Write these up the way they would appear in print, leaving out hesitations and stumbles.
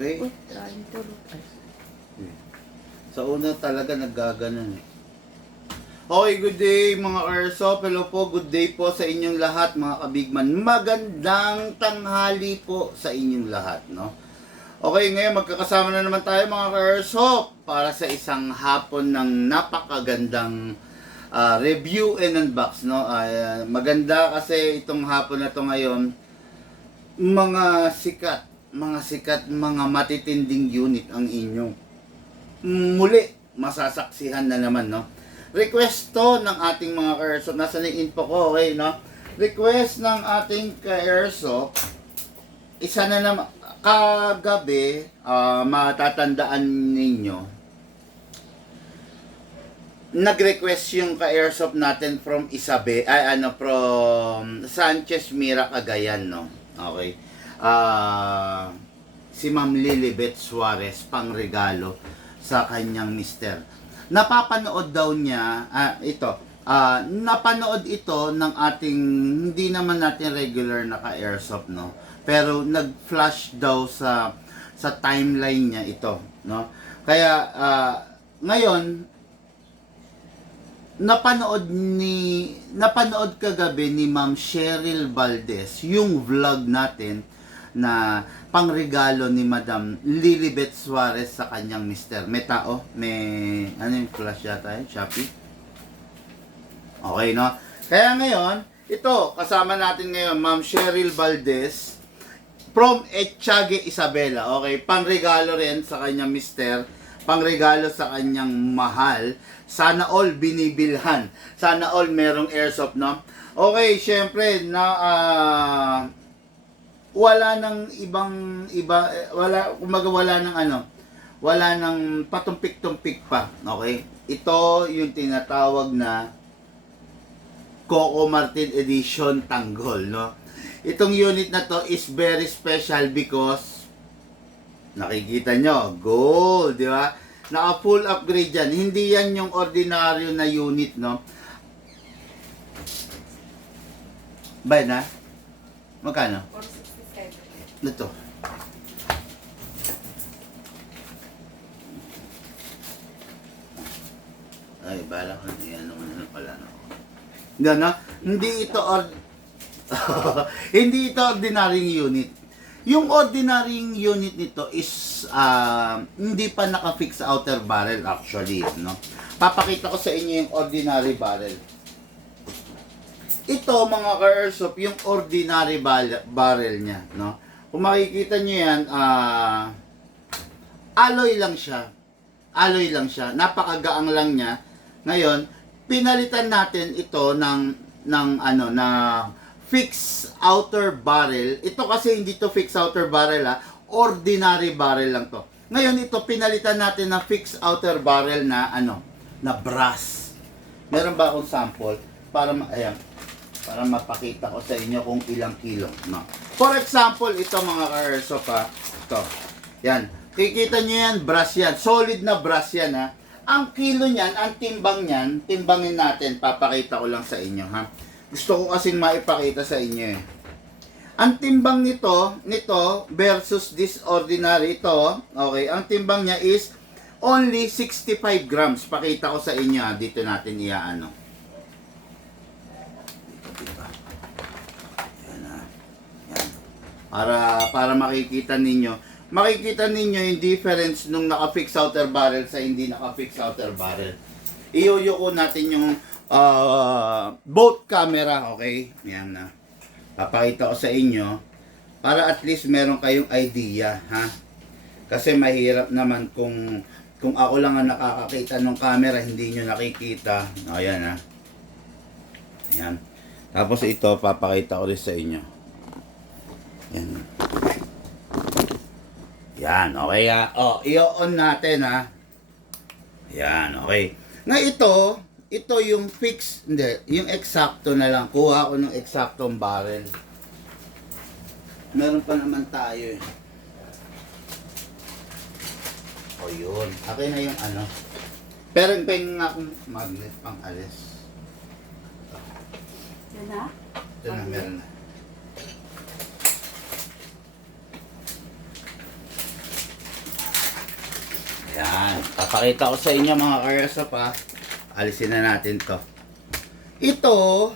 Okay? Uy, trying to look. Ay. Sa una talaga naggaganon eh. Okay, good day mga Airsoft. Hello po, good day po sa inyong lahat mga kabigman. Magandang tanghali po sa inyong lahat, no? Okay, ngayon magkakasama na naman tayo mga Airsoft para sa isang hapon ng napakagandang review and unbox, no? Maganda kasi itong hapon na to ngayon, mga sikat, mga matitinding unit ang inyong muli masasaksihan na naman, no? Request to ng ating mga ka-airsoft. Nasa na info ko, okay, no? Request ng ating ka-airsoft. Isa na naman, kagabi, matatandaan ninyo, nag-request yung ka-airsoft natin from from Sanchez Mira, Cagayan, no? Okay. Si Ma'am Lilibet Suarez, pang regalo sa kanyang mister. Napapanood daw niya, napanood ito ng ating, hindi naman natin regular na ka-airsoft, no? Pero nag-flash daw sa timeline niya ito, no? Kaya, ngayon, napanood kagabi ni Ma'am Cheryl Valdez yung vlog natin na pangregalo ni Madam Lilibet Suarez sa kanyang mister. May tao, ano yung flash yata yun? Shopee? Okay, no? Kaya ngayon, ito, kasama natin ngayon, Ma'am Cheryl Valdez from Etchage, Isabela. Okay, pangregalo rin sa kanyang mister, pangregalo sa kanyang mahal. Sana all binibilhan. Sana all merong airsoft, no? Okay, syempre, wala nang wala nang patumpik-tumpik pa, okay? Ito yung tinatawag na Coco Martin Edition Tanggol, no? Itong unit na to is very special because nakikita nyo, gold, di ba? Naka full upgrade yan. Hindi yan yung ordinaryo na unit, no? Ba na? Magkano? 465. Ito. Ay, bala ko yan naman pala, no? Hindi ito hindi ito ordinary unit. Yung ordinary unit nito is hindi pa naka-fix outer barrel actually, no? Papakita ko sa inyo yung ordinary barrel. Ito mga ka-airsoft, yung ordinary barrel niya, no? Kung makikita nyo yan, alloy lang siya. Alloy lang siya. Napakagaang lang niya. Ngayon, pinalitan natin ito ng fixed outer barrel. Ito kasi hindi to fixed outer barrel, ordinary barrel lang to. Ngayon ito pinalitan natin ng fixed outer barrel na na brass. Meron ba akong sample para para mapakita ko sa inyo kung ilang kilo, no? For example, ito mga ka-airsoft, ito. Yan. Kikita nyo yan, brass yan. Solid na brass yan, ha. Ang kilo niyan, ang timbang niyan, timbangin natin, papakita ko lang sa inyo, ha. Gusto ko kasing maipakita sa inyo eh. Ang timbang nito versus this ordinary ito, okay, ang timbang niya is only 65 grams. Pakita ko sa inyo, dito natin iaano. Dito. Yan, yan. Para makikita ninyo yung difference nung naka-fix outer barrel sa hindi naka-fix outer barrel. Iyuyuko natin yung both camera, okay? Yan na. Papakita ko sa inyo para at least meron kayong idea, ha? Kasi mahirap naman kung ako lang ang nakakakita ng camera, hindi nyo nakikita. Ayan, ha? Ayan. Tapos ito, papakita ko rin sa inyo. Yan. Yan, okay, ha? I-on natin, ha? Yan, okay. Ngayon ito yung fix, hindi, yung eksakto na lang. Kuha ko ng eksaktong barrel. Meron pa naman tayo eh. O yun. Akin na yung Pero yung akong magnet pang alis. Yan na? Ito na, meron na. Ayan. Papakita ko sa inyo mga ka-airsoft ha. Alisin na natin to. Ito.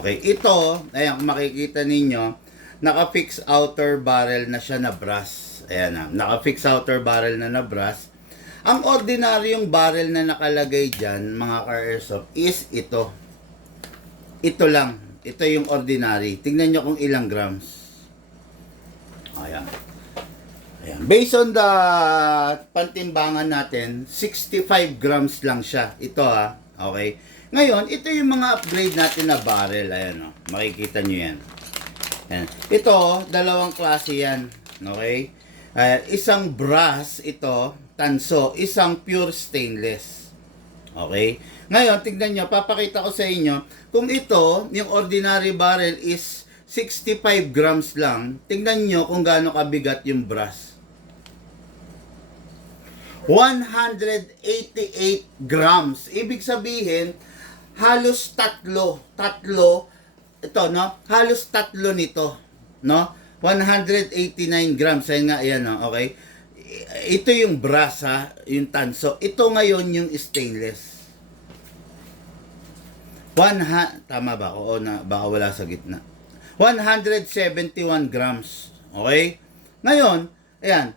Okay, ito, ayan, kung makikita ninyo, naka-fix outer barrel na siya na brass. Ayan na, naka-fix outer barrel na brass. Ang ordinaryong barrel na nakalagay dyan, mga ka-airsoft, is ito. Ito lang. Ito yung ordinary. Tingnan nyo kung ilang grams. Ayan. Ayan. Based on the pantimbangan natin, 65 grams lang siya. Ito ha. Okay. Ngayon, ito yung mga upgrade natin na barrel. Ayan o. Makikita nyo yan. Ayan. Ito, dalawang klase yan. Okay. Isang brass ito, tanso. Isang pure stainless. Okay. Ngayon, tignan nyo. Papakita ko sa inyo. Kung ito, yung ordinary barrel is 65 grams lang. Tingnan nyo kung gaano kabigat yung brass. 188 grams. Ibig sabihin, halos tatlo, ito, no? Halos tatlo nito, no? 189 grams. Ayun nga, ayan, no? Okay? Ito yung brass, ha? Yung tanso. Ito ngayon yung stainless. Tama ba? Oo, baka wala sa gitna. 171 grams. Okay? Ngayon, ayan,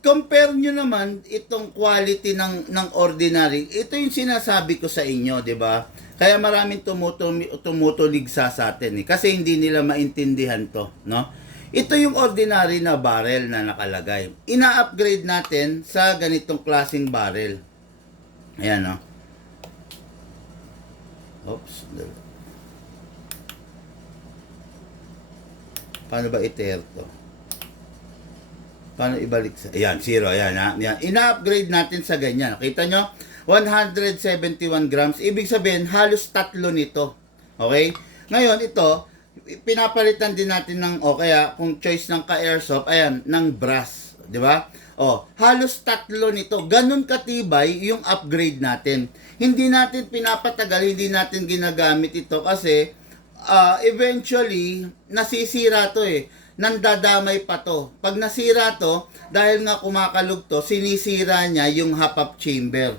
compare nyo naman itong quality ng ordinary. Ito yung sinasabi ko sa inyo, di ba? Kaya maraming tumutuligsa sa atin eh. Kasi hindi nila maintindihan to, no? Ito yung ordinary na barrel na nakalagay. Ina-upgrade natin sa ganitong klaseng barrel. Ayan, no? Oops. Paano ba i-tear to? Paano ibalik sa... Ayan, zero. Ayan, ha? Ayan. Ina-upgrade natin sa ganyan. Kita nyo? 171 grams. Ibig sabihin, halos tatlo nito. Okay? Ngayon, ito, pinapalitan din natin ng, kaya kung choice ng ka-airsoft, ayan, ng brass. Di ba? Halos tatlo nito. Ganun katibay yung upgrade natin. Hindi natin pinapatagal, hindi natin ginagamit ito kasi eventually, nasisira to eh. Nandadamay pa to. Pag nasira to, dahil nga kumakalog to, sinisira niya yung half-up chamber.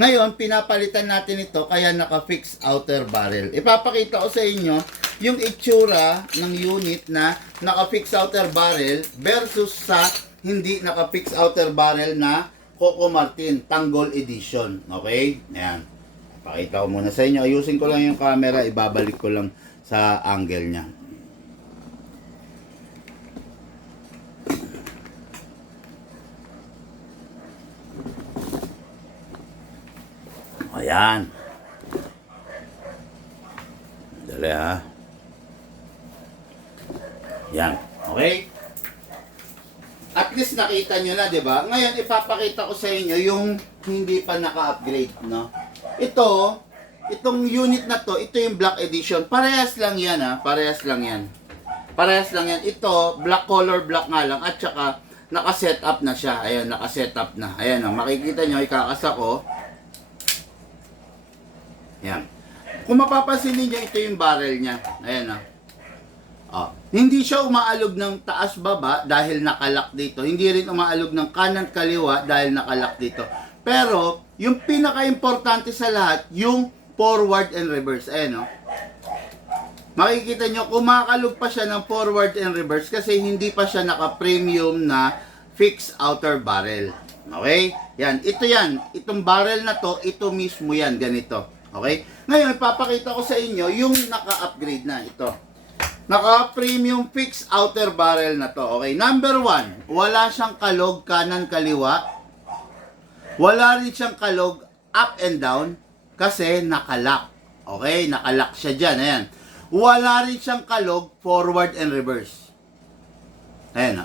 Ngayon, pinapalitan natin ito kaya naka-fix outer barrel. Ipapakita ko sa inyo yung itsura ng unit na naka-fix outer barrel versus sa hindi naka-fix outer barrel na Coco Martin Tanggol Edition. Okay? Ayan. Pakita ko muna sa inyo. Ayusin ko lang yung camera. Ibabalik ko lang sa angle niya. Ayan. Dali ha. Yan. Okay? At least nakita nyo na, di ba? Ngayon, ipapakita ko sa inyo yung hindi pa naka-upgrade, no? Itong unit na to, ito yung black edition. Parehas lang yan, ha? Parehas lang yan. Parehas lang yan. Ito, black color, black nga lang. At saka, naka-set up na siya. Ayan, naka-set up na. Ayan, no? Makikita nyo, ikakasa ko. Yan. Kung mapapansin niyo, ito yung barrel niya. Ayan na. Hindi siya umaalog ng taas-baba dahil nakalak dito. Hindi rin umaalog ng kanan-kaliwa dahil nakalak dito. Pero, yung pinaka-importante sa lahat, yung forward and reverse. Ayan, no? Makikita nyo, kumakalog pa siya ng forward and reverse kasi hindi pa siya naka-premium na fixed outer barrel. Okay? Yan. Ito yan. Itong barrel na to, ito mismo yan. Ganito. Okay? Ngayon, ipapakita ko sa inyo yung naka-upgrade na ito. Naka-premium fixed outer barrel na to. Okay? Number 1, wala siyang kalog kanan-kaliwa. Wala rin siyang kalog up and down kasi nakalock. Okay? Nakalock siya dyan. Ayan. Wala rin siyang kalog forward and reverse. Ayan.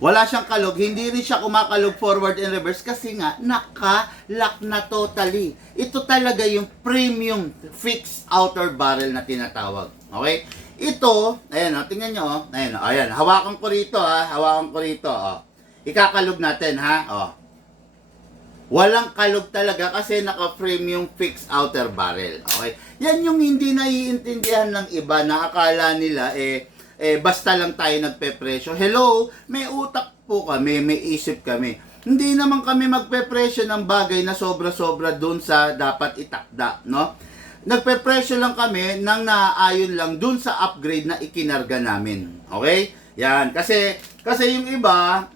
Wala siyang kalog, hindi rin siya kumakalog forward and reverse kasi nga naka-lock na totally. Ito talaga yung premium fixed outer barrel na tinatawag. Okay? Ito, ayan tingnan nyo, ayan, hawakan ko rito hawakan ko rito, ikakalog natin Walang kalog talaga kasi naka-premium fixed outer barrel. Okay? Yan yung hindi naiintindihan ng iba na akala nila basta lang tayo nagpe-presyo. Hello, may utak po kami, may isip kami. Hindi naman kami magpe-presyo ng bagay na sobra-sobra dun sa dapat itakda, no? Nagpe-presyo lang kami nang naaayon lang dun sa upgrade na ikinarga namin. Okay? Yan. Kasi yung iba,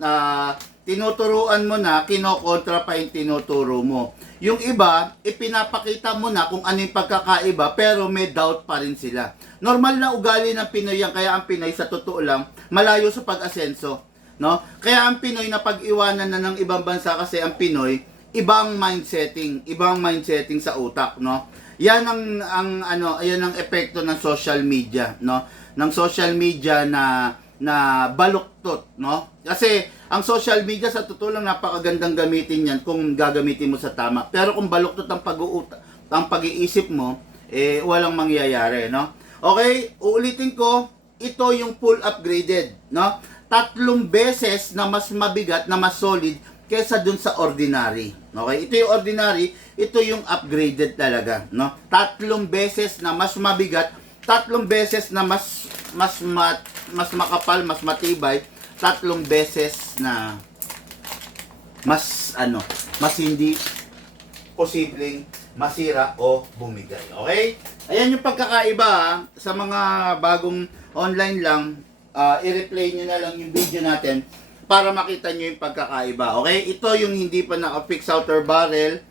tinuturuan mo na, kinokontra pa yung tinuturo mo. Yung iba, ipinapakita mo na kung ano yung pagkakaiba, pero may doubt pa rin sila. Normal na ugali ng Pinoy yan, kaya ang Pinoy sa totoo lang, malayo sa pag-asenso. No? Kaya ang Pinoy na pag-iwanan na ng ibang bansa kasi ang Pinoy, ibang mindsetting sa utak, no? Yan yan ang epekto ng social media, no? Ng social media na baluktot, no? Kasi ang social media sa totoo lang napakagandang gamitin yan kung gagamitin mo sa tama. Pero kung baluktot ang pag-iisip mo, walang mangyayari, no? Okay, uulitin ko, ito yung full upgraded, no? 3 beses na mas mabigat, na mas solid kaysa dun sa ordinary. Okay? Ito yung ordinary, ito yung upgraded talaga, no? 3 beses na mas mabigat, 3 beses na mas makapal, mas matibay, 3 beses na mas hindi posibleng masira o bumigay. Okay? Ayan yung pagkakaiba sa mga bagong online lang. I-replay nyo na lang yung video natin para makita nyo yung pagkakaiba. Okay? Ito yung hindi pa naka-fix outer barrel,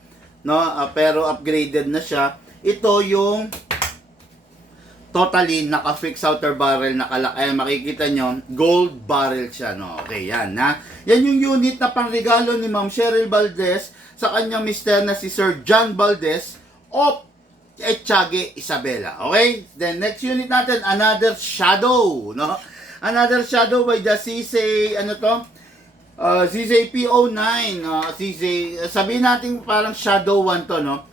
no? Pero upgraded na siya. Ito yung totally naka-fix outer barrel, ayan, makikita nyo, gold barrel siya, no? Okay, yan, ha? Yan yung unit na pangregalo ni Ma'am Cheryl Valdez sa kanyang mister na si Sir John Valdez of Etchage Isabela. Okay? Then, next unit natin, another shadow, no? Another shadow by the CZ, CZ P09, CZ, sabihin natin parang shadow 1 to, no?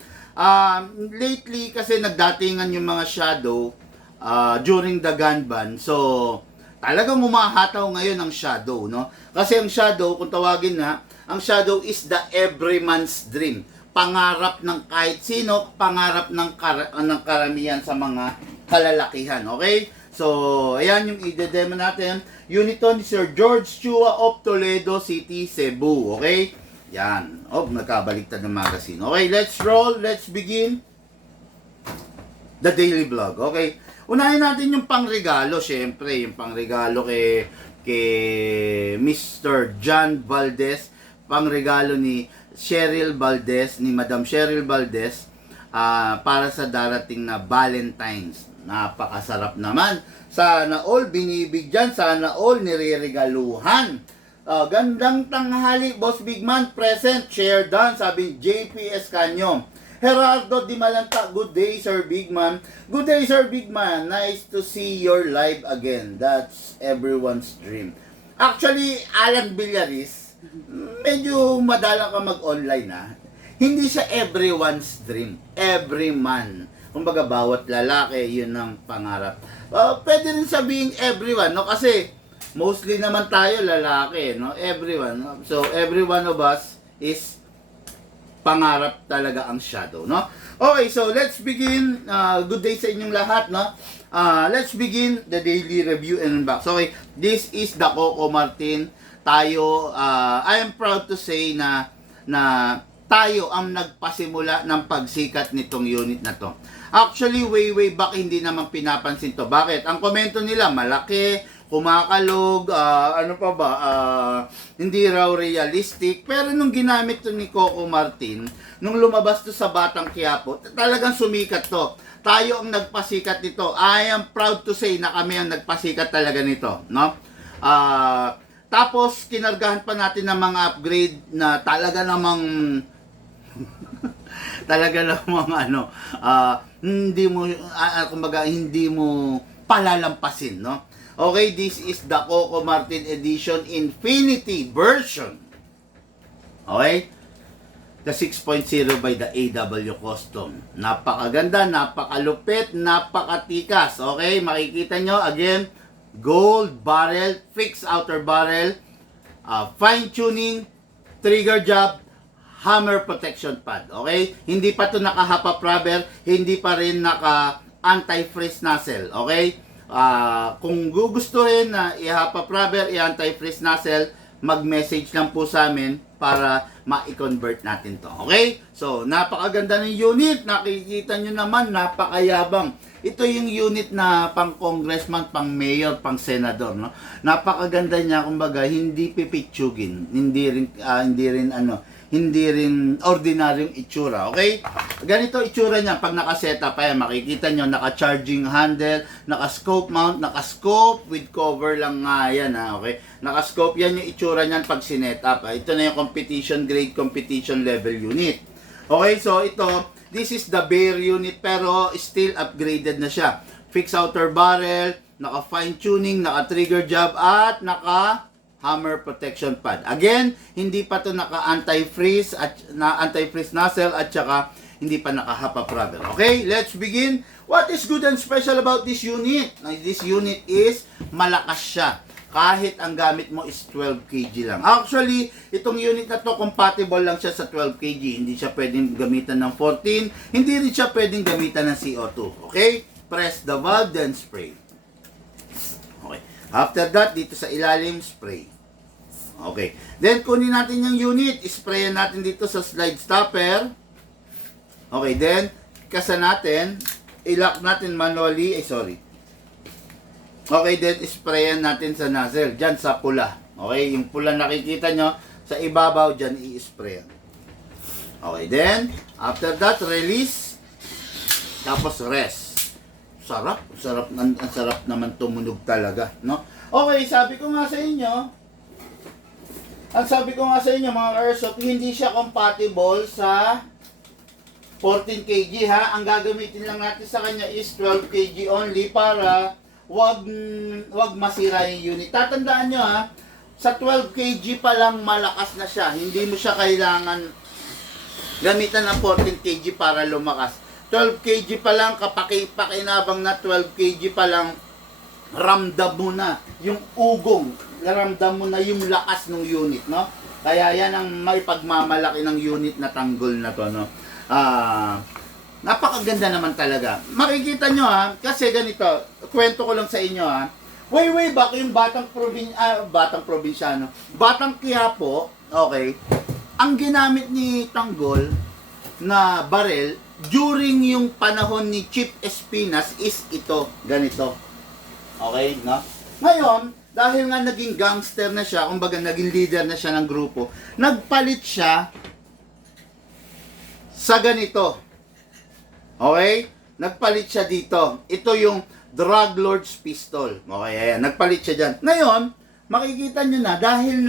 Lately, kasi nagdatingan yung mga shadow, during the gun ban. So, talagang umahataw ngayon ang shadow, no? Kasi ang shadow, kung tawagin na, ang shadow is the everyman's dream. Pangarap ng kahit sino, pangarap ng karamihan sa mga kalalakihan, okay? So, ayan yung i-demo natin. Unit to ni Sir George Chua of Toledo City, Cebu, okay? Yan. Nagkabaliktad ng magazine. Okay, let's roll. Let's begin the daily vlog, okay? Unahin natin yung pangregalo, syempre, yung pangregalo kay Mr. John Valdez, pangregalo ni Cheryl Valdez, ni Madam Cheryl Valdez, para sa darating na Valentine's. Napakasarap naman. Sana all binibigyan, sana all nireregaluhan. Gandang tanghali, Boss Bigman, present, share done, sabi JPS Canyo. Gerardo Di Malanta, good day, Sir Bigman. Good day, Sir Bigman. Nice to see your live again. That's everyone's dream. Actually, Alan Villaris, medyo madalang ka mag-online, ha? Hindi siya everyone's dream. Every man. Kumbaga, bawat lalaki, yun ang pangarap. Pwede rin sabihin everyone, no? Kasi, mostly naman tayo lalaki, no? Everyone, no? So, every one of us is pangarap talaga ang shadow, no? Okay, so let's begin. Good day sa inyong lahat, no? Let's begin the daily review and unbox. Okay, this is the Coco Martin. Tayo, I am proud to say na tayo ang nagpasimula ng pagsikat nitong unit na to. Actually, way back, hindi naman pinapansin to. Bakit? Ang komento nila, malaki, kumakalog, hindi raw realistic. Pero nung ginamit to ni Coco Martin, nung lumabas to sa Batang Quiapo, talagang sumikat to. Tayo ang nagpasikat nito. I am proud to say na kami ang nagpasikat talaga nito, no? Tapos, kinargahan pa natin ng mga upgrade na talaga namang hindi mo palalampasin, no? Okay, this is the Coco Martin Edition Infinity version. Okay? The 6.0 by the AW Custom. Napakaganda, napakalupit, napakatikas. Okay, makikita nyo, again, gold barrel, fixed outer barrel, fine tuning, trigger job, hammer protection pad. Okay? Hindi pa to naka-hop-up rubber, hindi pa rin naka anti-freeze nozzle. Okay? Kung gugustuhin na i-HAPA rubber, i-anti-freeze nozzle, mag-message lang po sa amin para ma-convert natin to. Okay? So, napakaganda ng unit. Nakikita nyo naman, napakayabang. Ito yung unit na pang congressman, pang mayor, pang senador, no? Napakaganda niya, kumbaga, hindi pipitsugin, hindi rin ordinaryong itsura, okay? Ganito itsura niya pag naka-setup, ayan, makikita nyo, naka-charging handle, naka-scope mount, naka-scope with cover lang nga yan, okay? Naka-scope, yan yung itsura niyan pag sinet-up. Ito na yung competition grade, competition level unit. Okay, so ito, this is the bare unit pero still upgraded na siya. Fixed outer barrel, naka fine tuning, naka trigger job at naka hammer protection pad. Again, hindi pa to naka anti-freeze at anti-freeze nozzle at saka hindi pa naka HAPA rubber. Okay, let's begin. What is good and special about this unit? This unit is malakas siya. Kahit ang gamit mo is 12 kg lang. Actually, itong unit na to compatible lang siya sa 12 kg. Hindi siya pwedeng gamitan ng 14. Hindi rin siya pwedeng gamitan ng CO2. Okay? Press the valve, then spray. Okay. After that, dito sa ilalim, spray. Okay. Then, kunin natin yung unit. Sprayan natin dito sa slide stopper. Okay. Then, kasa natin. I-lock natin manually. Okay, then sprayan natin sa nozzle. Diyan sa pula. Okay, yung pula nakikita nyo, sa ibabaw, dyan i-sprayan. Okay, then, after that, release. Tapos rest. Sarap. Ang sarap naman tumunog talaga, no? Okay, sabi ko nga sa inyo, mga airsoft, hindi siya compatible sa 14 kg, ha? Ang gagamitin lang natin sa kanya is 12 kg only para wag masira yung unit. Tatandaan nyo, ha, sa 12 kg pa lang malakas na siya. Hindi mo siya kailangan gamitan ng 14 kg para lumakas. 12 kg pa lang, pakinabang na 12 kg pa lang, ramdam mo na yung ugong, ramdam mo na yung lakas ng unit, no? Kaya yan ang may pagmamalaki ng unit na tanggol na to, no? Napakaganda naman talaga. Makikita nyo, ha, kasi ganito, kwento ko lang sa inyo, ha. Way back yung Batang Quiapo, okay, ang ginamit ni Tanggol na barel during yung panahon ni Chief Espinas is ito, ganito. Okay, no? Ngayon, dahil nga naging gangster na siya, kumbaga naging leader na siya ng grupo, nagpalit siya sa ganito. Okay? Nagpalit siya dito. Ito yung Drug Lord's Pistol. Okay, ayan. Nagpalit siya dyan. Ngayon, makikita nyo na, dahil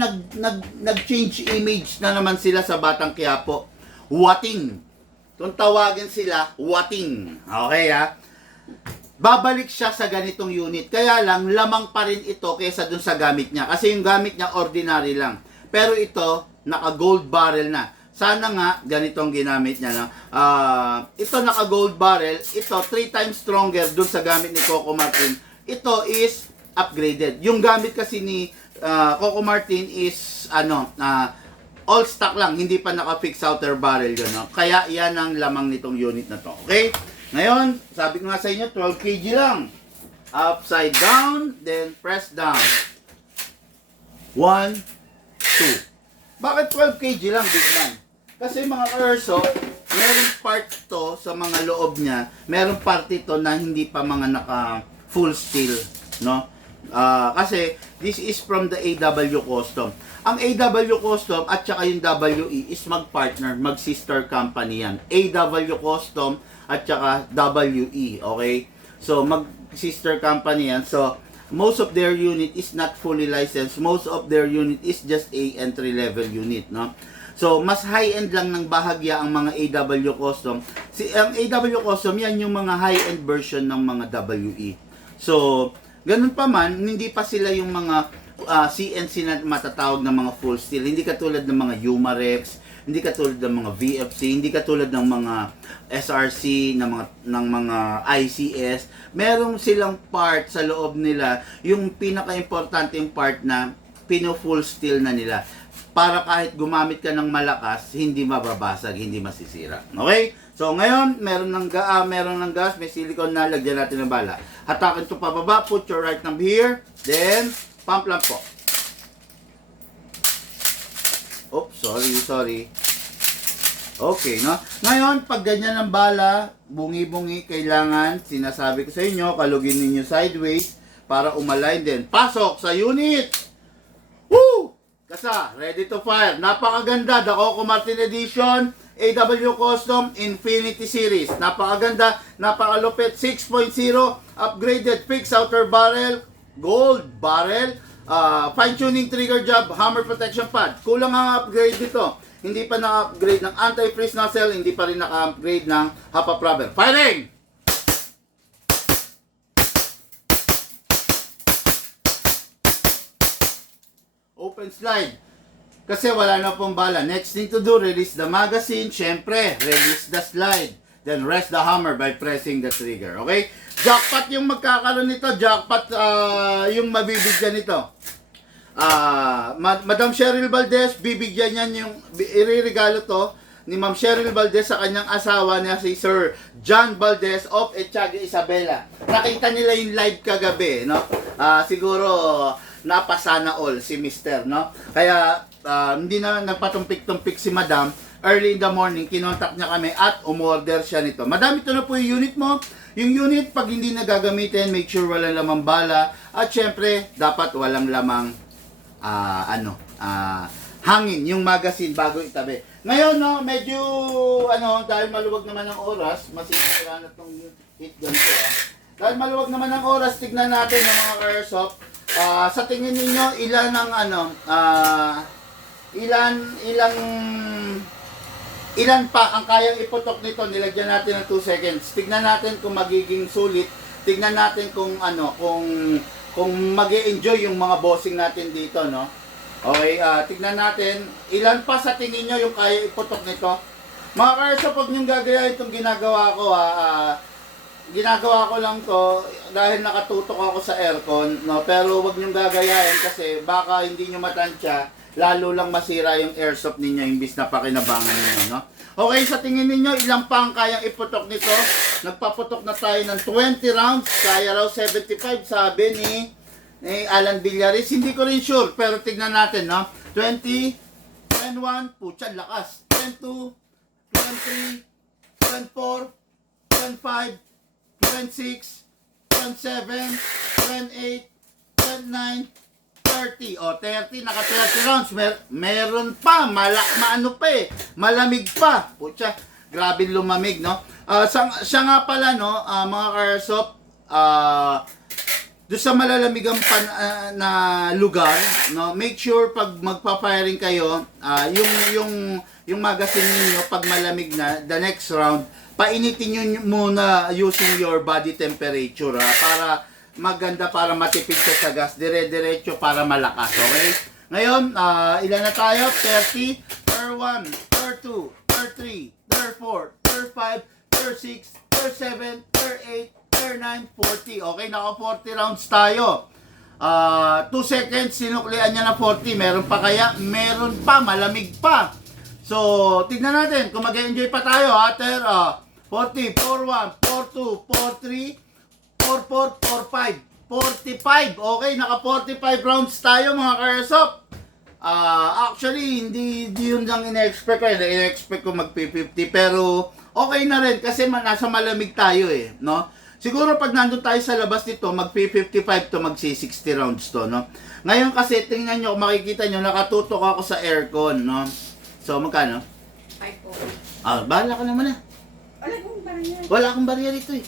nag-change image na naman sila sa Batang Quiapo, Wating. Kung tawagin sila, Wating. Okay, ha? Babalik siya sa ganitong unit. Kaya lang, lamang pa rin ito kaysa dun sa gamit niya. Kasi yung gamit niya, ordinary lang. Pero ito, naka-gold barrel na. Sana nga, ganitong ginamit niya. No? Ito naka-gold barrel. Ito, 3 times stronger dun sa gamit ni Coco Martin. Ito is upgraded. Yung gamit kasi ni Coco Martin is, all stock lang. Hindi pa naka-fix outer barrel yun. No? Kaya yan ang lamang nitong unit na to. Okay? Ngayon, sabi ko nga sa inyo, 12 kg lang. Upside down, then press down. 1, 2. Bakit 12 kg lang, big man? Kasi mga airsoft, meron part to sa mga loob niya, meron part ito na hindi pa mga naka full steel, no? Kasi this is from the AW Custom. Ang AW Custom at saka yung WE is mag-partner, mag-sister company yan. AW Custom at saka WE, okay? So mag-sister company yan. So most of their unit is not fully licensed. Most of their unit is just a entry-level unit, no? So, mas high-end lang ng bahagya ang mga AW Custom. Ang AW Custom, yan yung mga high-end version ng mga WE. So, ganun pa man, hindi pa sila yung mga CNC na matatawag ng mga full steel. Hindi katulad ng mga Umarex, hindi katulad ng mga VFC, hindi katulad ng mga SRC, ng mga ICS. Meron silang part sa loob nila, yung pinaka-importante yung part na pino-full steel na nila. Para kahit gumamit ka ng malakas, hindi mababasag, hindi masisira. Okay? So, So ngayon, meron ng gas, may silicone na, lagyan natin ng bala. Hatakin to pababa, put your right thumb here, then pump lang po. Oops, sorry. Okay, no? Ngayon, pag ganyan ang bala, bungi-bungi, kailangan, sinasabi ko sa inyo, kalugin ninyo sideways para umalign din. Pasok sa unit! Woo! Kasa, ready to fire. Napakaganda, The Coco Martin Edition, AW Custom Infinity Series. Napakaganda, napakalupit, 6.0, upgraded fixed outer barrel, gold barrel, fine-tuning trigger job, hammer protection pad. Kulang ang upgrade dito. Hindi pa na-upgrade ng anti-freeze nozzle, hindi pa rin naka-upgrade ng hop-up rubber. Firing! Open slide. Kasi wala na pong bala. Next thing to do, release the magazine. Syempre, release the slide. Then rest the hammer by pressing the trigger. Okay? Jackpot yung magkakaroon nito. Jackpot yung mabibigyan nito. Madam Cheryl Valdez, bibigyan niyan yung iririgalo to ni Ma'am Cheryl Valdez sa kanyang asawa na si Sir John Valdez of Echague Isabela. Nakita nila yung live kagabi, no? Siguro napasana all si Mr., no? Kaya hindi na nagpatumpik-tumpik si Madam. Early in the morning, kinontak niya kami at umorder siya nito. Madam, ito na po yung unit mo. Yung unit, pag hindi nagagamitin, make sure walang lamang bala. At syempre, dapat walang lamang hangin yung magazine bago itabi. Ngayon, no, medyo dahil maluwag naman ang oras, masisira na tong heat gun ko. Dahil maluwag naman ang oras, tignan natin yung mga airsoft. Sa tingin niyo ilan pa ang kayang iputok nito? Nilagyan natin ng 2 seconds. Tignan natin kung magiging sulit. Tignan natin kung mag-e-enjoy yung mga bossing natin dito, no? Okay, tignan natin. Ilan pa sa tingin nyo yung kaya iputok nito? Mga karso, pag nyo gagaya itong ginagawa ko, ginagawa ko lang to dahil nakatutok ako sa aircon, no? Pero wag nyo gagayahin kasi baka hindi nyo matansya, lalo lang masira yung airsoft ninyo imbis na pakinabangan ninyo, no? Okay, sa tingin ninyo, ilang pa ang kayang iputok nito? Nagpaputok na tayo ng 20 rounds. Kaya raw 75, sabi ni Alan Villaris. Hindi ko rin sure, pero tignan natin, no? 20, 21, putya, lakas. 22, 23, 24, 25, 26, 27, 28, 29, 30. O, 30, naka 30 rounds. Meron pa, maano pa eh. Malamig pa. Putya, grabe lumamig, no? Siya nga pala, no, mga airsoft, doon sa malalamigang na lugar, no, make sure pag magpa-firing kayo, yung magazine niyo pag malamig na, the next round, painitin nyo muna using your body temperature, para maganda, para matipid sa gas, dire-diretso para malakas, okay? Ngayon, ilan na tayo? 30, 31, 32, 33, 34, 35, 36, 37, 38, 39, 40. Okay, naka 40 rounds tayo. 2 seconds, sinuklian niya na 40. Meron pa kaya? Meron pa, malamig pa. So, tignan natin kung mag-enjoy pa tayo, Hater. 40, 41, 42, 43, 44, 45, 45. Okay, naka 45 rounds tayo, mga ka-airsoft. Actually, hindi yun lang ina-expect ko. Ina-expect ko mag-50, pero okay na rin kasi nasa malamig tayo eh, no? Siguro pag nandun tayo sa labas nito, mag-55 to mag-60 rounds to, no? Ngayon kasi, tingnan nyo, makikita nyo, nakatutok ako sa aircon, no? So, magkano? 5 bahala ka naman na. Wala akong barrier ito eh.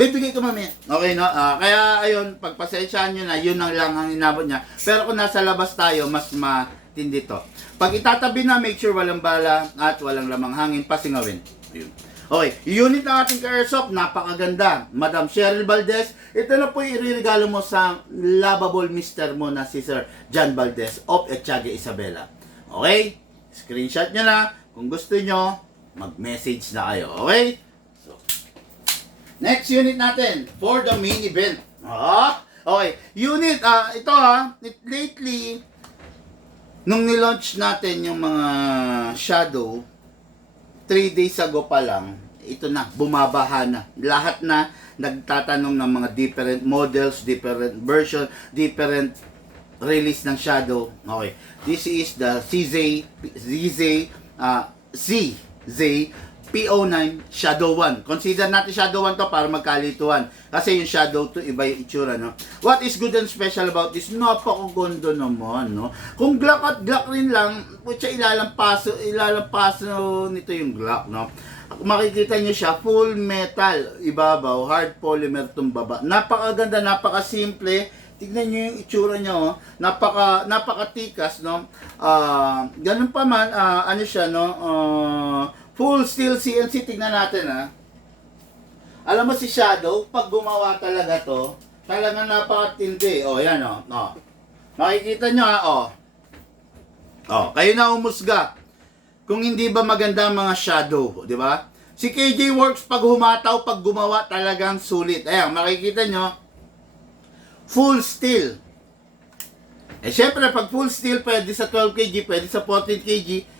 Bibigay ko mamaya. Okay, no? Kaya, ayun, pagpasensyaan nyo na, yun lang ang inabot niya. Pero kung nasa labas tayo, mas matindi to. Pag itatabi na, make sure walang bala at walang lamang hangin, pasingawin. Ayun. Okay, unit ng ating ka-airsoft, napakaganda. Madam Cheryl Valdez, ito na po iririgalo mo sa lovable mister mo na si Sir John Valdez of Echague Isabela. Okay? Screenshot nyo na. Kung gusto nyo, mag-message na kayo. Okay? So, next unit natin for the main event. Okay. Unit, ito lately, nung nilaunch natin yung mga shadow, 3 days ago pa lang, ito na, bumabaha na. Lahat na nagtatanong ng mga different models, different version, different release ng Shadow. Okay. This is the CZ PO9 Shadow 1. Consider natin Shadow 1 to para magkalituan. Kasi yung Shadow 2, iba yung itsura, no? What is good and special about this? Napakagondo naman, no? Kung Glock at Glock rin lang, putya, ilalampaso nito yung Glock, no? Makikita nyo siya, full metal, ibabaw, hard polymer tong baba. Napakaganda, napakasimple. Tignan nyo yung itsura niya, oh. Napakatikas, no? Ganun pa man, ano siya, no? Full steel CNC, tignan natin, ha. Alam mo si Shadow, pag gumawa talaga to, talagang napakatindi. Oh, yan, oh. Oh. Makikita nyo, ha, oh. Oh, kayo na umusga. Kung hindi ba maganda ang mga Shadow, di ba? Si KJ Works, pag humataw, pag gumawa, talagang sulit. Ayan, makikita nyo, full steel. Eh, syempre, pag full steel, pwede sa 12 kg, pwede sa 14 kg,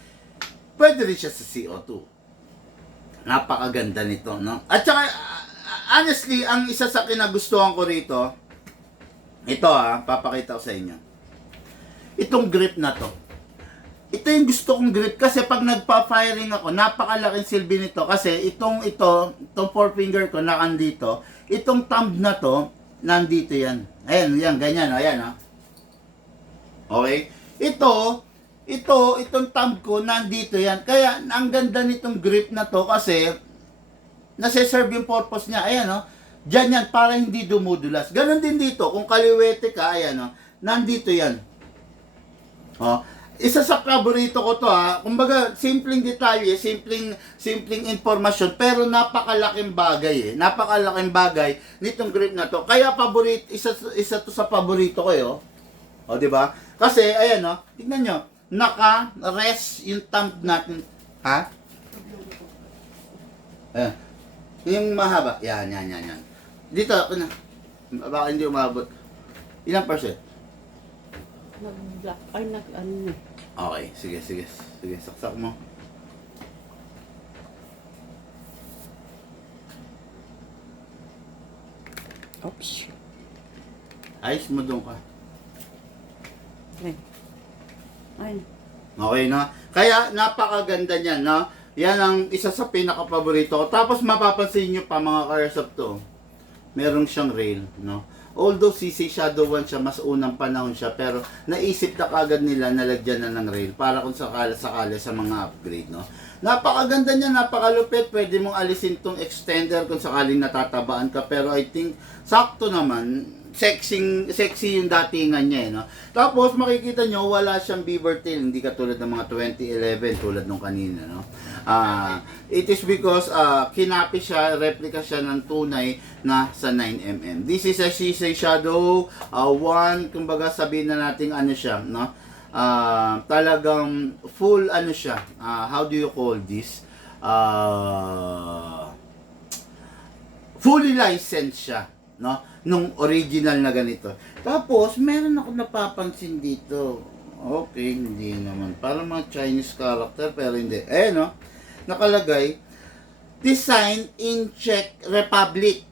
pwede rin siya sa CO2. Napakaganda nito, no? At saka, honestly, ang isa sa kinagustuhan ko rito, ito, papakita ko sa inyo. Itong grip na to. Ito yung gusto kong grip kasi pag nagpa-firing ako, napakalaking silbi nito kasi itong forefinger ko nakandito, itong thumb na to, nandito yan. Ayan, yan, ganyan, ayan, ha. Okay? Itong thumb ko, nandito yan. Kaya, ang ganda nitong grip na to kasi, nasa-serve yung purpose niya. Ayan, no? Diyan yan, para hindi dumudulas. Ganon din dito. Kung kaliwete ka, ayan, no? Nandito yan. Oh. Isa sa paborito ko to, ha. Kumbaga, simpleng detalye, simpleng informasyon, pero napakalaking bagay, eh. Napakalaking bagay nitong grip na to. Kaya paborito, isa to sa paborito ko, eh, oh. O, di ba? Kasi, ayan, no? Tignan nyo. Naka-rest yung thumb natin. Ha? Ayan. Yung mahaba. Yan. Dito, ako na. Baka hindi umabot. Ilang percent? Nag-black. Ay, nag-ano. Okay, sige. Saksak mo. Oops. Ayos mo doon ka. Ay. Okay, no? Kaya, napakaganda niyan, no? Yan ang isa sa pinaka-paborito ko. Tapos, mapapansin nyo pa, mga Karsop to. Meron siyang rail, no? Although CC Shadow 1 siya, mas unang panahon siya, pero naisip na kagad nila na lagyan na ng rail para kung sakali sa mga upgrade, no? Napakaganda niya, napakalupit. Pwede mong alisin tong extender kung sakaling natatabaan ka, pero I think sakto naman. Sexy yung datingan niya, eh, no? Tapos makikita nyo, wala siyang beaver tail, hindi katulad ng mga 2011 tulad nung kanina, no? It is because kinapi siya, replica siya ng tunay na sa 9mm. This is a CC Shadow 1, kumbaga sabihin na natin ano siya, no? Talagang full ano siya, how do you call this? Fully licensed siya, no? Nung original na ganito. Tapos, meron ako napapansin dito. Okay, hindi naman. Parang mga Chinese character, pero hindi. Eh, no? Nakalagay, Design in Czech Republic.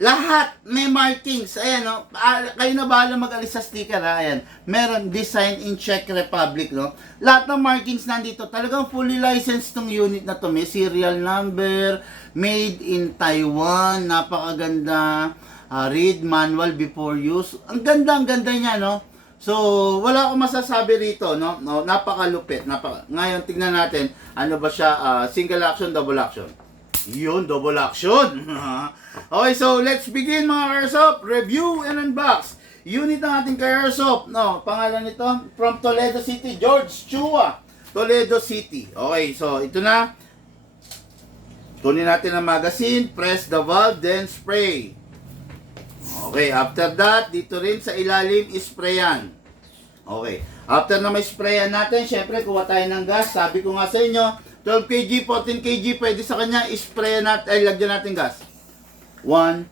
Lahat may markings. Ayan, no? Kayo na bahala mag-alis sa sticker, ha? Ayan. Meron Design in Czech Republic, no? Lahat ng markings nandito. Talagang fully licensed tong unit na to. May serial number, made in Taiwan. Napakaganda. Read manual before use. Ang ganda niya, no? So, wala akong masasabi rito, no? Napakalupit. Ngayon, tignan natin, ano ba siya? Single action, double action. Yun, double action. Okay, so let's begin, mga Airsoft. Review and unbox. Unit ng ating ka-Airsoft. No, pangalan nito, from Toledo City, George Chua. Toledo City. Okay, so ito na. Kunin natin ang magazine, press the valve, then spray. Okay, after that, dito rin sa ilalim, isprayan. Okay, after na may sprayan natin, syempre, kuha tayo ng gas. Sabi ko nga sa inyo, 12 kg, 14 kg, pwede sa kanya, isprayan natin, ay, lagyan natin gas. 1,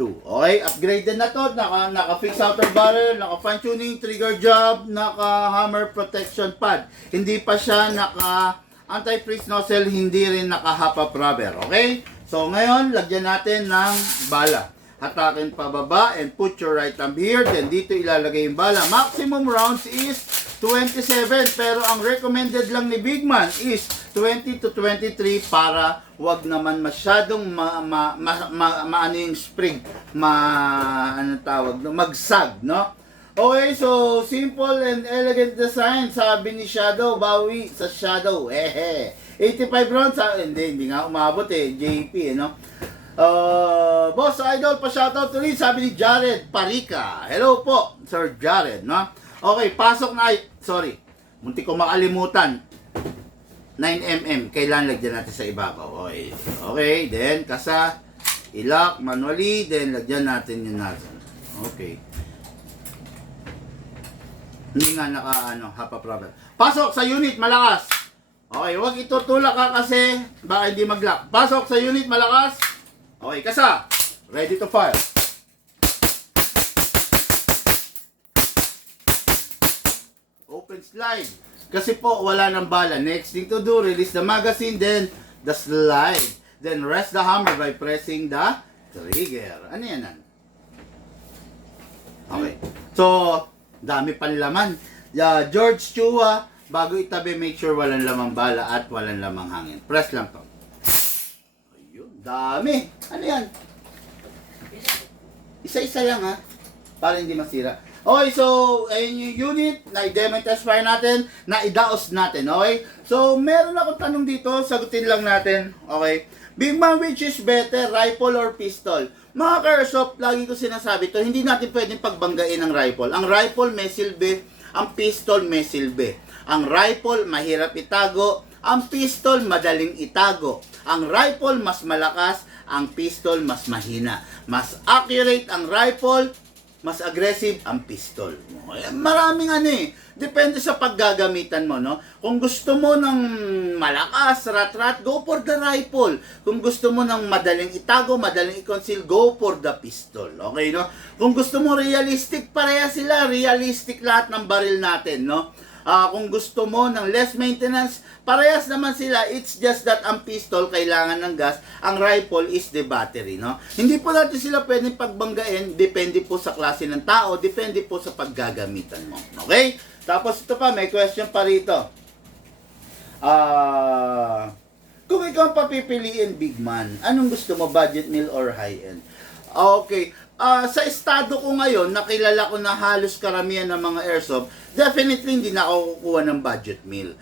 2. Okay, upgraded na to. Naka-fix outer barrel, naka-fine tuning, trigger job, naka-hammer protection pad. Hindi pa siya naka anti-freeze nozzle, hindi rin naka-half rubber. Okay? So, ngayon, lagyan natin ng bala. Hatakin pababa and put your right thumb here. Then, dito ilalagay yung bala. Maximum rounds is 27. Pero, ang recommended lang ni Big Man is 20 to 23 para wag naman masyadong ano yung spring. Ano tawag? Magsag, no? Okay, so simple and elegant design, sabi ni Shadow, bawi sa Shadow. 85 rounds, hindi nga umabot JP, no? Boss Idol, pa-shoutout ulit, sabi ni Jared Parika. Hello po, Sir Jared, no? Okay, pasok na, sorry, munti ko makalimutan. 9mm, kailan lagyan natin sa ibabaw. Okay, then kasa, ilak, manually, then lagyan natin yung nozzle. Okay. Hindi nga half rubber. Pasok sa unit, malakas. Okay, huwag itutulak ka kasi baka hindi mag-lock. Pasok sa unit, malakas. Okay, kasa. Ready to fire. Open slide. Kasi po, wala ng bala. Next thing to do, release the magazine, then the slide. Then rest the hammer by pressing the trigger. Ano yan? Okay. So, dami pang laman. George Chua, bago itabi, make sure walang lamang bala at walang lamang hangin. Press lang to. Ayun, dami. Ano yan? Isa-isa lang ha. Para hindi masira. Okay, so, ayun yung unit, na-i-demonstrate fire natin, na-idaos natin, okay? So, meron akong tanong dito, sagutin lang natin, okay? Big Man, which is better, rifle or pistol? Mga ka-airsoft, lagi ko sinasabi to, hindi natin pwedeng pagbanggain ang rifle. Ang rifle may silbi, ang pistol may silbi. Ang rifle mahirap itago, ang pistol madaling itago. Ang rifle mas malakas, ang pistol mas mahina. Mas accurate ang rifle, mas aggressive ang pistol. Maraming depende sa paggagamitan mo, no? Kung gusto mo ng malakas, rat-rat, go for the rifle. Kung gusto mo ng madaling itago, madaling i-conceal, go for the pistol. Okay, no? Kung gusto mo realistic, pareha sila. Realistic lahat ng baril natin, no? Kung gusto mo ng less maintenance, parehas naman sila. It's just that ang pistol kailangan ng gas, ang rifle is the battery, no? Hindi po natin sila pwedeng pagbanggain, depende po sa klase ng tao, depende po sa paggagamitan mo. Okay? Tapos ito pa, may question pa rito. Kung ikaw ang papipiliin, Big Man, anong gusto mo, budget meal or high-end? Okay. Sa estado ko ngayon, nakilala ko na halos karamihan ng mga airsoft, definitely hindi na ako kukuha ng budget meal.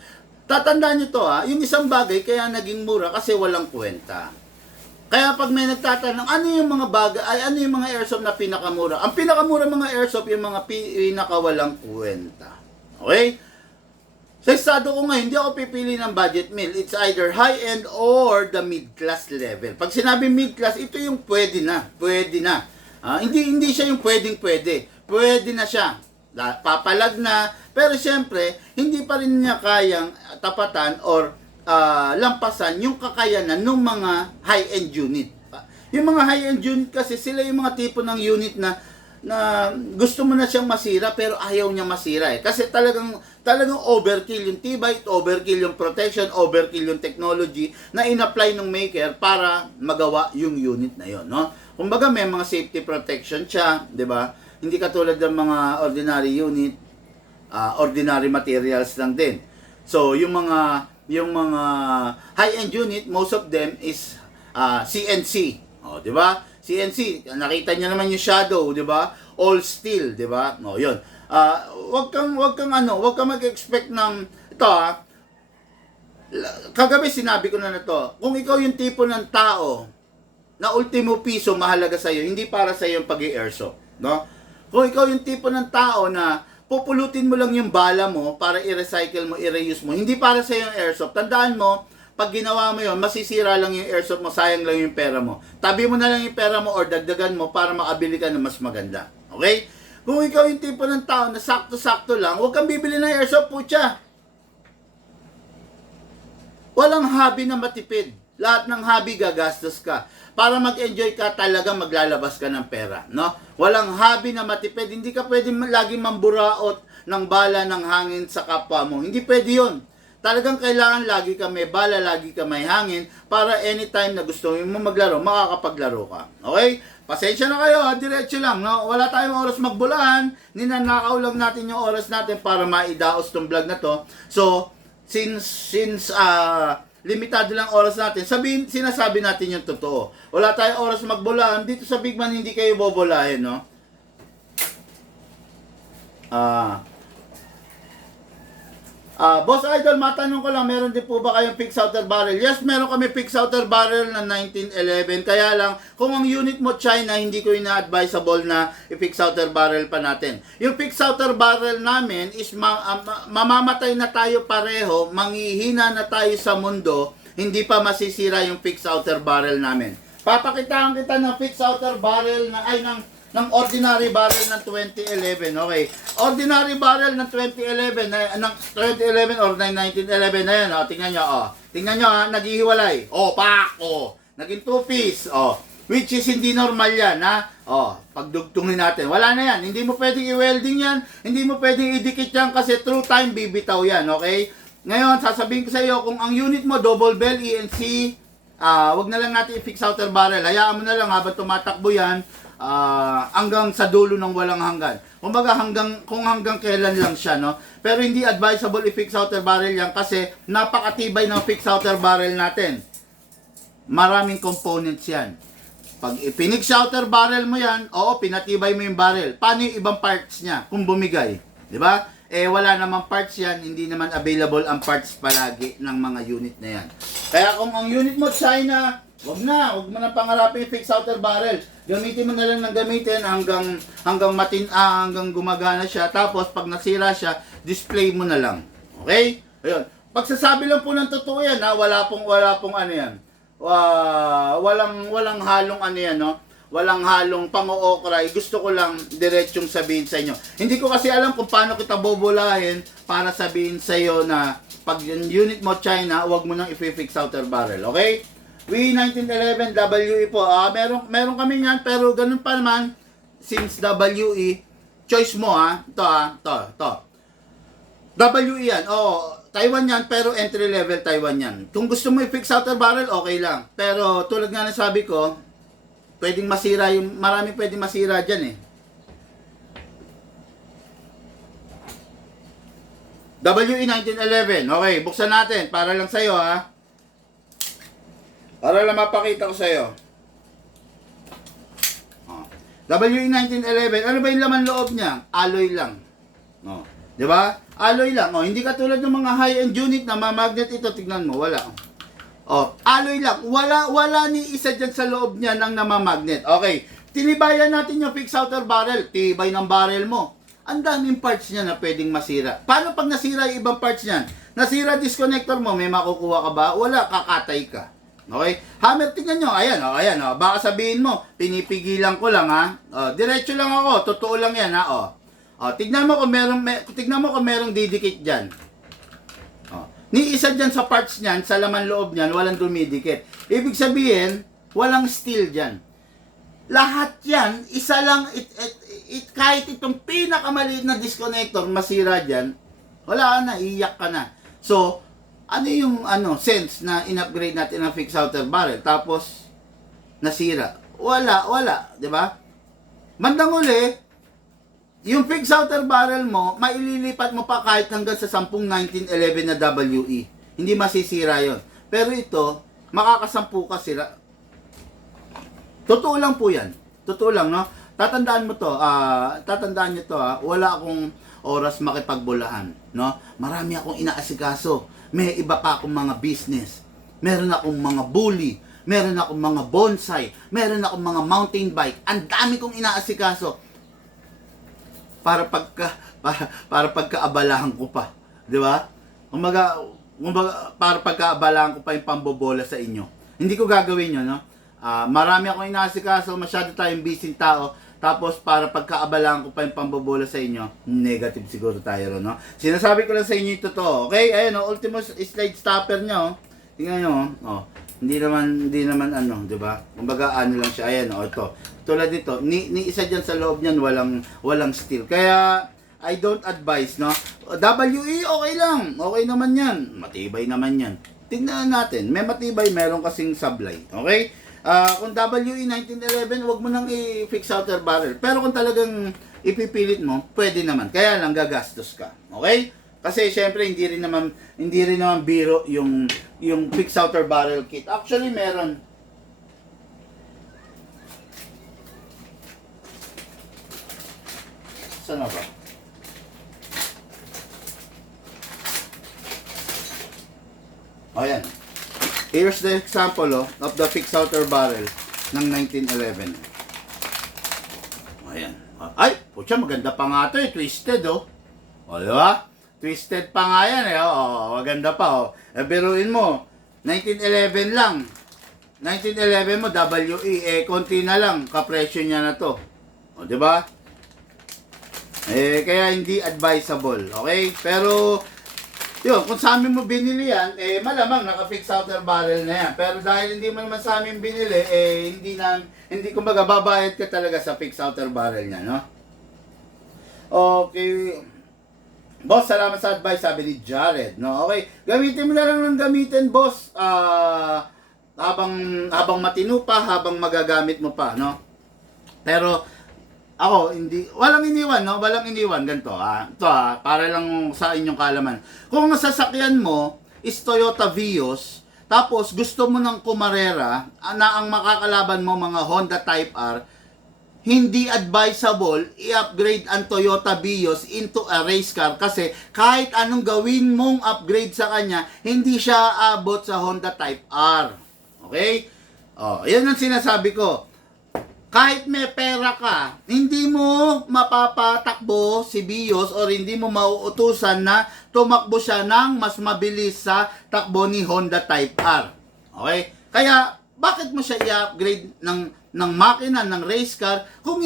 Tatandaan nyo to yung isang bagay kaya naging mura kasi walang kwenta. Kaya pag may nagtatanong, ano yung mga bagay, ano yung mga airsoft na pinakamura? Ang pinakamura mga airsoft, yung mga pinakawalang kwenta. Okay? Sa estado ko ngayon, hindi ako pipili ng budget meal. It's either high-end or the mid-class level. Pag sinabi mid-class, ito yung pwede na. Pwede na. Hindi siya yung pwedeng-pwede. Pwede na siya. Papalag na. Pero siyempre, hindi pa rin niya kayang tapatan or lampasan yung kakayanan ng mga high-end unit. Yung mga high-end unit kasi, sila yung mga tipo ng unit na gusto mo na siyang masira pero ayaw niya masira Kasi talagang overkill yung tibay, overkill yung protection, overkill yung technology na in-apply ng maker para magawa yung unit na yon, no? Kumbaga may mga safety protection siya, 'di ba? Hindi katulad ng mga ordinary unit, ordinary materials lang din. So, yung mga high-end unit, most of them is CNC. 'Di ba? CNC, nakita niyo naman yung shadow, 'di ba? All steel, 'di ba? No, 'yun. Wag kang mag-expect ng ito kagabi sinabi ko na to. Kung ikaw yung tipo ng tao na ultimo piso mahalaga sa iyo, hindi para sa iyo yung pag-i-airsoft, no? Kung ikaw yung tipo ng tao na pupulutin mo lang yung bala mo para i-recycle mo, i-reuse mo, hindi para sa iyo yung airsoft. Tandaan mo, pag ginawa mo yun, masisira lang yung airsoft mo, sayang lang yung pera mo. Tabi mo na lang yung pera mo or dagdagan mo para makabili ka ng mas maganda. Okay? Kung ikaw yung tipo ng tao na sakto-sakto lang, huwag kang bibili ng airsoft, putya. Walang hobby na matipid. Lahat ng hobby gagastos ka. Para mag-enjoy ka, talaga maglalabas ka ng pera, no? Walang hobby na matipid. Hindi ka pwede laging mamburaot ng bala ng hangin sa kapwa mo. Hindi pwede yun. talagang kailangan lagi ka may bala, lagi ka may hangin para anytime na gusto mo maglaro, makakapaglaro ka. Okay? Pasensya na kayo, diretso lang, no? Wala tayong oras magbulahan, ninanakaw lang natin yung oras natin para maidaos tong vlog na to. So, since limitado lang oras natin, sinasabi natin yung totoo. Wala tayong oras magbulahan, dito sa Big Man hindi kayo bobolahin, no? Boss Idol, matanong ko lang, meron din po ba kayong fixed outer barrel? Yes, meron kami fixed outer barrel na 1911. Kaya lang, kung ang unit mo China, hindi ko ina-advisable na i-fix outer barrel pa natin. Yung fixed outer barrel namin is mamamatay na tayo pareho, manghihina na tayo sa mundo, hindi pa masisira yung fixed outer barrel namin. Papakitaan kita ng fixed outer barrel ng ordinary barrel ng 2011, okay. Ordinary barrel ng 2011, ng 2011 or 1911 na yan, oh. Tingnan nyo, oh. Tingnan nyo, ha, naghihiwalay. Oh, pak, oh. Naging 2-piece, oh. Which is hindi normal yan, ha. Oh, pagdugtungin natin. Wala na yan. Hindi mo pwedeng i-welding yan. Hindi mo pwedeng idikit yan kasi through time bibitaw yan, okay. Ngayon, sasabihin ko sa iyo, kung ang unit mo double bell ENC, wag na lang natin i-fix outer barrel. Hayaan mo na lang habang tumatakbo yan, hanggang sa dulo ng walang hanggan. Kumbaga kung hanggang kailan lang siya, no? Pero hindi advisable i-fix outer barrel yan kasi napakatibay ng fix outer barrel natin. Maraming components yan. Pag ipinix outer barrel mo yan, oo, pinatibay mo yung barrel. Paano yung ibang parts niya kung bumigay? Di ba? Eh, wala namang parts yan, hindi naman available ang parts palagi ng mga unit na yan. Kaya kung ang unit mo China, wag mo na pangarapin fix outer barrel. Gamitin mo na lang ng gamitin hanggang gumagana siya. Tapos pag nasira siya, display mo na lang. Okay? Ayun. Pagsasabi lang po ng totoo yan, ha, wala pong ano yan. Walang halong ano yan, no? Walang halong pang-ookray. Gusto ko lang diretsong sabihin sa inyo. Hindi ko kasi alam kung paano kita bobolahin para sabihin sa iyo na pag yung unit mo China, wag mo nang i-fix outer barrel. Okay? We 1911 WE po. Meron kami niyan pero ganun pa naman since WE choice mo to. WE yan. Taiwan yan pero entry level Taiwan yan. Kung gusto mo i-fix outer barrel okay lang. Pero tulad nga ng sabi ko, pwedeng masira marami pwedeng masira diyan eh. WE 1911. Okay, buksan natin para lang sa iyo ha. Para lang mapakita ko sa iyo. WE 1911, ano ba yung laman loob niya? Alloy lang. 'Di ba? Alloy lang. Hindi katulad ng mga high-end unit na magnet ito, tignan mo, wala. Alloy lang. Wala ni isa diyan sa loob niya ng namamagnet. Okay. Tinibayan natin yung fixed outer barrel. Tibay ng barrel mo. Ang daming parts niya na pwedeng masira. Paano pag nasira yung ibang parts niyan? Nasira disconnector mo, may makukuha ka ba? Wala, kakatay ka. Okay? Hammer, tingnan nyo. Ayan. Baka sabihin mo, pinipigilan ko lang ha. Diretso lang ako. Totoo lang yan ha. Tignan mo kung merong didikit dyan. Ni isa dyan sa parts niyan, sa laman loob niyan, walang dumidikit. Ibig sabihin, walang steel dyan. Lahat yan, isa lang, kahit itong pinakamaliit na disconnector, masira dyan, wala na, iyak ka na. So, ano yung sense na in-upgrade natin ang fixed outer barrel tapos nasira? Wala, 'di ba? Bandang uli, yung fixed outer barrel mo, maililipat mo pa kahit hanggang sa 10 1911 na WE. Hindi masisira 'yon. Pero ito, makakasampu ka sira. Totoo lang po 'yan. Totoo lang, no? Tatandaan mo 'to. Tatandaan niyo 'to, ha. Wala akong oras makipagbulahan, no? Marami akong inaasikaso. May iba pa akong mga business. Meron akong mga bully. Meron akong mga bonsai. Meron akong mga mountain bike. Ang dami kong inaasikaso. Para pagkaabalahan ko pa. Di ba? Kumbaga, para pagkaabalahan ko pa yung pambobola sa inyo. Hindi ko gagawin yun, no? Marami akong inaasikaso. Masyado tayong busy tao. Tapos para pagkaabalahan ko pa yung pambobola sa inyo, negative siguro tayo ron, no? Sinasabi ko lang sa inyo ito to, okay? Ayun, ultimo slide stopper nyo, tingnan nyo, hindi naman di ba? Kumbaga lang siya, ayan, ito. Tulad dito, ni isa dyan sa loob niyan, walang steel. Kaya, I don't advise, no? WE, okay lang. Okay naman yan. Matibay naman yan. Tingnan natin. May matibay, meron kasing sablay. Okay? Kung WE 1911, wag mo nang i-fix outer barrel. Pero kung talagang ipipilit mo, pwede naman. Kaya lang gagastos ka. Okay? Kasi syempre hindi rin naman biro yung fix outer barrel kit. Actually meron. Saan na ba? Ayan. Here's the example of the fix outer barrel ng 1911. Ayan. Ay, putya, maganda pa nga ito eh. Twisted, oh. O, diba? Twisted pa nga yan eh. Oh, maganda pa, oh. Biruin mo, 1911 lang. 1911 mo, WE, konti na lang. Kapresyo niya na to. O, diba? Kaya hindi advisable. Okay? Pero, yun, kung sa amin mo binili yan, malamang naka-fix outer barrel na yan. Pero dahil hindi mo naman sa amin binili, hindi kumbaga babayad ka talaga sa fix outer barrel niya, no? Okay. Boss, salamat sa advice, sabi ni Jared, no? Okay, gamitin mo na lang ng gamitin, boss. Habang matino pa, habang magagamit mo pa, no? Pero, ako, walang iniwan, no? Walang iniwan, ganito, ito, para lang sa inyong kalaman. Kung ang sasakyan mo is Toyota Vios, tapos gusto mo ng Kumarera, na ang makakalaban mo mga Honda Type R, hindi advisable i-upgrade ang Toyota Vios into a race car kasi kahit anong gawin mong upgrade sa kanya, hindi siya abot sa Honda Type R. Okay? Yan ang sinasabi ko. Kahit may pera ka, hindi mo mapapatakbo si Vios or hindi mo mauutusan na tumakbo siya ng mas mabilis sa takbo ni Honda Type R. Okay? Kaya, bakit mo siya i-upgrade ng makina, ng race car, kung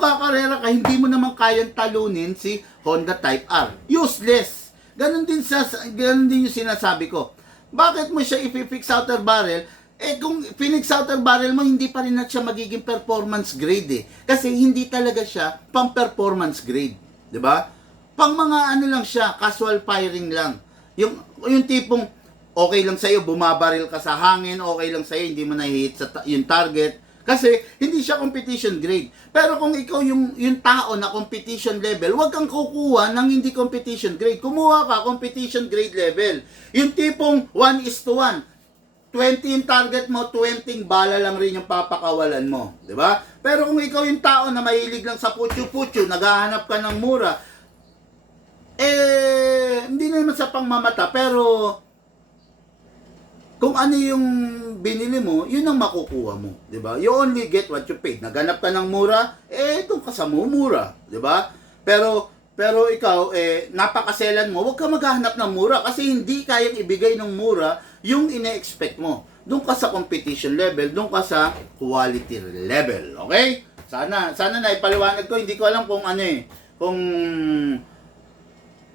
kakarera ka, hindi mo naman kayang talunin si Honda Type R. Useless. Ganon din yung sinasabi ko. Bakit mo siya i-fix outer barrel? Kung Phoenix outer barrel mo, hindi pa rin na siya magiging performance grade eh. Kasi hindi talaga siya pang performance grade. 'Di ba? Pang mga ano lang siya, casual firing lang. Yung tipong okay lang sa'yo, bumabaril ka sa hangin, okay lang sa'yo, hindi mo na-hit yung target. Kasi hindi siya competition grade. Pero kung ikaw yung tao na competition level, huwag kang kukuha ng hindi competition grade. Kumuha ka competition grade level. Yung tipong 1:1. 20 yung target mo, 20 bala lang rin yung papakawalan mo. 'Di ba? Pero kung ikaw yung tao na mahilig lang sa putyo-putyo, naghahanap ka ng mura, hindi naman sa pangmamata, pero kung ano yung binili mo, yun ang makukuha mo. 'Di ba? You only get what you paid. Naghanap ka ng mura, doon ka sa mumura. 'Di ba? Pero ikaw, napakaselan mo, huwag ka maghahanap ng mura kasi hindi kayang ibigay ng mura yung ine-expect mo. Doon ka sa competition level, doon ka sa quality level. Okay? Sana na ipaliwanag ko. Hindi ko alam kung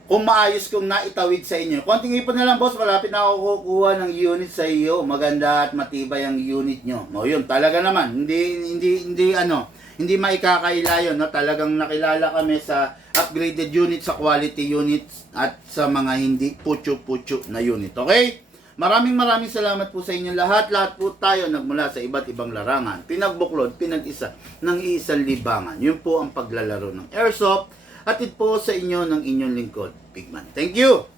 kung maayos kong naitawid sa inyo. Konting ipon na lang, boss. Malapit na ako kukuha ng unit sa iyo. Maganda at matibay ang unit nyo. Yun, talaga naman. Hindi maikakaila yun, no? Talagang nakilala kami sa upgraded unit, sa quality units, at sa mga hindi putyo-putyo na unit. Okay? Maraming salamat po sa inyo lahat. Lahat po tayo nagmula sa iba't ibang larangan. Pinagbuklod, pinag-isa ng iisang libangan. Yun po ang paglalaro ng airsoft. Atid po sa inyo ng inyong lingkod, Pigman. Thank you!